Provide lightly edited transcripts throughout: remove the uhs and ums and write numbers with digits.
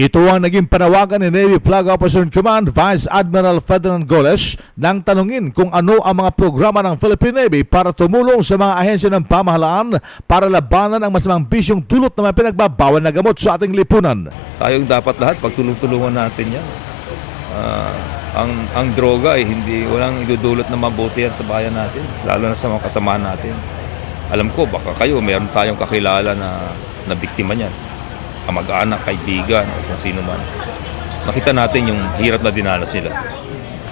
Ito ang naging panawagan ni Navy Flag Operation Command Vice Admiral Ferdinand Goles nang tanungin kung ano ang mga programa ng Philippine Navy para tumulong sa mga ahensya ng pamahalaan para labanan ang masamang bisyong dulot ng mga pinagbabawal na gamot sa ating lipunan. Tayong dapat lahat pagtulong-tulungan natin yan. Ang droga ay walang idudulot na mabuti yan sa bayan natin, lalo na sa mga kasamaan natin. Alam ko, baka kayo, meron tayong kakilala na biktima niyan. Kamag-anak, kaibigan, o kung sino man. Makita natin yung hirap na dinanas nila.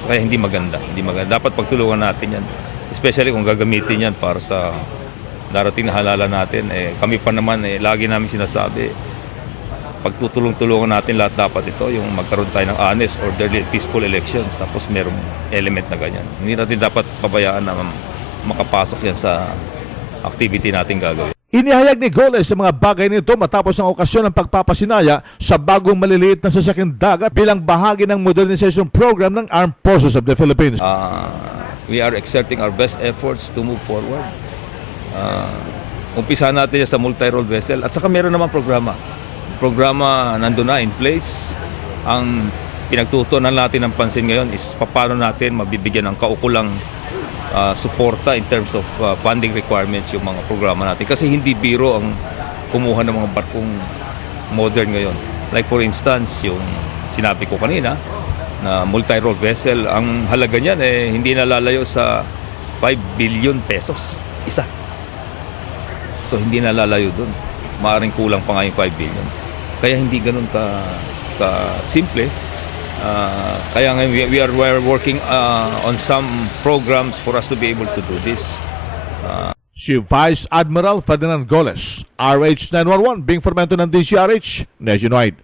So, kaya hindi maganda. Dapat pagtulungan natin yan. Especially kung gagamitin yan para sa darating na halala natin. Kami pa naman, lagi namin sinasabi, pagtutulong-tulungan natin lahat dapat ito, yung magkaroon tayo ng honest, orderly, peaceful elections. Tapos merong element na ganyan. Hindi natin dapat pabayaan na makapasok yan sa activity natin gagawin. Inihayag ni Goles sa mga bagay nito matapos ang okasyon ng pagpapasinaya sa bagong maliliit na sasakyang dagat bilang bahagi ng modernization program ng Armed Forces of the Philippines. We are exerting our best efforts to move forward. Umpisa natin sa multi-role vessel at saka meron naman programa nandun na in place. Ang pinagtutunan natin ng pansin ngayon is paano natin mabibigyan ng kaukulang suporta in terms of funding requirements yung mga programa natin. Kasi hindi biro ang kumuha ng mga barkong modern ngayon. Like for instance, yung sinabi ko kanina na multi-role vessel, ang halaga niyan hindi nalalayo sa 5 billion pesos isa. So hindi nalalayo dun. Maaring kulang pa nga yung 5 billion. Kaya hindi ganun ka simple. Kaya ngayon we are working on some programs for us to be able to do this. Si Vice Admiral Ferdinand Goles, RH 911, being formento ng DCRH nationwide.